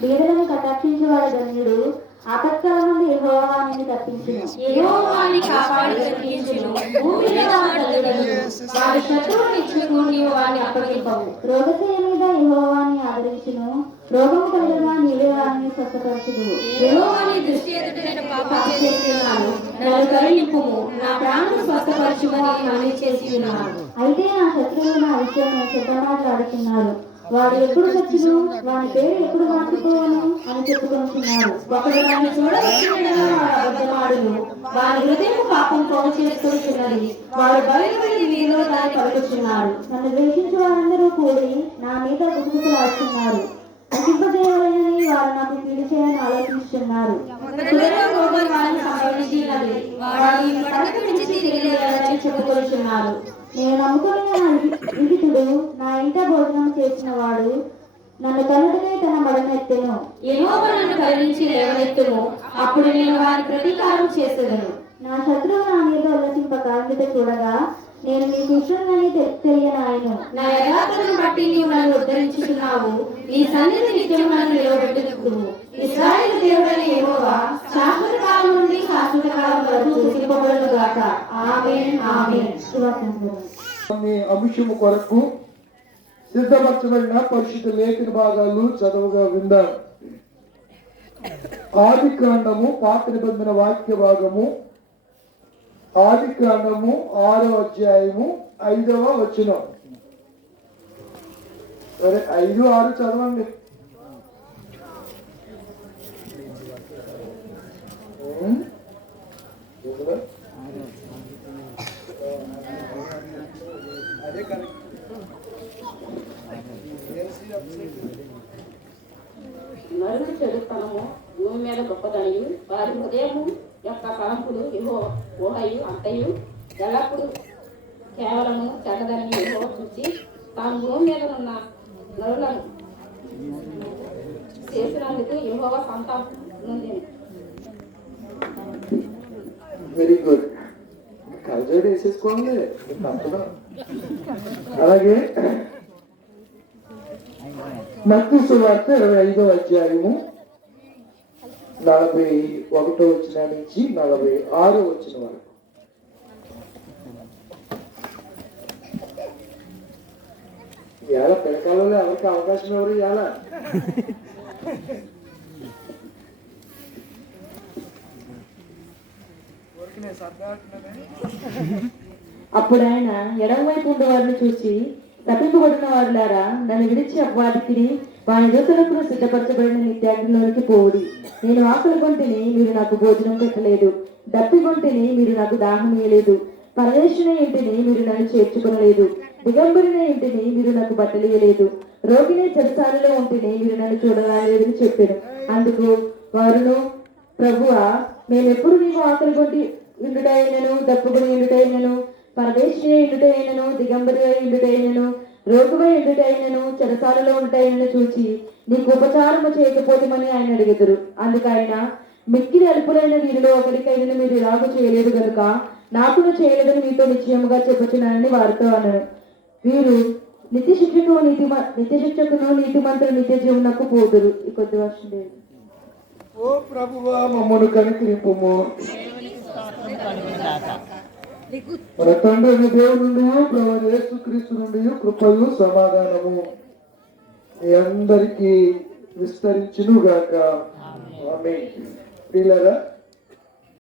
బీదలను కటాక్షించేవాడు ధన్యుడు. ఆపత్కాలం నుండి యెహోవా వారిని తప్పించును. యెహోవా వారిని కాపాడి రక్షించును. భూమిలో వారు కలుగరు. వారి శత్రువుల ఇచ్చుకు నీవు వారిని అప్పగింపవు. రోగశయ్య మీద యెహోవా వారిని ఆదరించును. రోగము కలుగగా నీవే వారిని స్వస్థపరచుదువు. యెహోవా నీ దృష్టి ఎదుట నేను పాపం చేసి ఉన్నాను. నన్ను కరుణింపుము. నా ప్రాణం స్వస్థపరచుమని మనవి చేసి ఉన్నాను. అయితే నా శత్రువులు నా విషయమై చెడ్డ మాట్లాడుతున్నారు. వాడు ఎప్పుడు చచ్చును, వాని పేరు ఎప్పుడు మార్చిపోవను అని చెప్పుకుంటున్నారు. ఒకడు నన్ను చూడవచ్చునని వాడు అబద్ధమాడును. వారి హృదయం పాపం పోగు చేసుకుంటున్నది. వాడు బయలువెళ్ళి వీధిలో దాన్ని పలుకుచున్నాడు. నన్ను ద్వేషించే వారందరూ కూడి నా మీద గుసగుసలాడుతున్నారు. నశింపజేయాలని వారు నాకు కీడు చేయాలని ఆలోచిస్తున్నారు. తుదలో రోగం వారిని సంభవించినది. వాడు ఈ పట్టణం విడిచి తిరిగి లేదని చెప్పుకొనుచున్నారు. నేను నమ్ముకున్న నా విహితుడు నా ఇంట భోజనం చేసిన వాడు నన్ను కనుటనే తన మడనెత్తెను. యెహోవా నన్ను కరుణించి లేవనెత్తును. అప్పుడు నేను వారి ప్రతీకారం చేసేదను. నా శత్రువు నా మీద ఉల్లసింపక మీద చూడగా నేను నీ కృష్ణుని తెలియనాయను. నా యథార్థతను బట్టి నీవు నన్ను ఉద్ధరించుచున్నావు. నీ సన్నిధి నిత్యం నన్ను నిలబెట్టుదువు. ఇశ్రాయేలు దేవుడైన యెహోవా శాశ్వత కాలం నుండి శాశ్వత కాలం వరకు స్తుతింపబడును గాక. ఆమేన్ ఆమేన్. అంశము కొరకు సిద్ధపరచబడిన పరిశుద్ధ లేఖన భాగాలు చదువుగా విందాం. ఆది కాండము పాత నిబంధన వాక్య భాగము, ఆది కాండము 6వ అధ్యాయము 5వ వచనం. సరే 5, 6 చదవండి. నరుడు చెడుతనము భూమి మీద గొప్పదనియు వారి హృదయము యొక్క తలంపులు ఊహయు అంతయు ఎల్లప్పుడు కేవలము చెడ్డదని యెహోవా చూసి తాను భూమి మీద ఉన్న నరులను చేసినందుకు యెహోవా సంతాపం. Very good. కలజోడి వేసేసుకోండి. అలాగే మత్తయి సువార్త 25వ అధ్యాయము 41వ వచనం నుంచి 46వ వచనం వరకు. ఇవాళ పిల్లకాలలో ఎవరికి అవకాశం ఎవరు ఇవాళ? అప్పుడు ఆయన ఎడమవైపు ఉండే వారిని చూసి, తప్పింపబడిన వారులారా, నన్ను విడిచి అపవాదికిని వాని దూతలకు సిద్ధపరచబడిన నిత్యాగ్నిలోనికి పోవుడి. నేను ఆకలి కొంటిని, మీరు నాకు భోజనం పెట్టలేదు. దప్పి కొంటిని, మీరు నాకు దాహం వేయలేదు. పరదేశిన ఇంటిని, మీరు నన్ను చేర్చుకోలేదు. దిగంబరిన ఇంటిని, మీరు నాకు బట్టలు ఇయ్యలేదు. రోగిని చెరసాలలో ఉంటిని, మీరు నన్ను చూడలేదని చెప్పాను. అందుకు వారును, ప్రభువా, మేమెప్పుడు నీవు ఆకలి కొంటి ఇండుటైనను, దప్పుకుని ఇండుటైనను, పరదేశీయ ఇండుటైనను, దిగంబరి ఇండుటైనను, రోగువై ఇండుటైనను, చెరసాలలో ఉంటైనను చూచి నీకు ఉపచారము చేయకపోతేమని ఆయన అడిగెదరు. అందుకు ఆయన, మిక్కిలి అల్పులైన వీరిలో ఒకరికైనా మీరు ఇలాగూ చేయలేదు కనుక నాకును చేయలేదని మీతో నిశ్చయముగా చెప్పుచున్నానని వారితో అన్నారు. వీరు నిత్య శిక్షకును నీతిమంతులు నిత్య జీవనకు పోదురు. ఈ కొద్ది వర్షం లేదు. ఓ ప్రభువా, మమ్మను కనికరింపుము. మన తండ్రి అయిన దేవుని నుండి, ప్రభువైన యేసుక్రీస్తు నుండి కృపయు సమాధానము మీ అందరికీ విస్తరించును గాక. ఆమేన్. ప్రియులారా,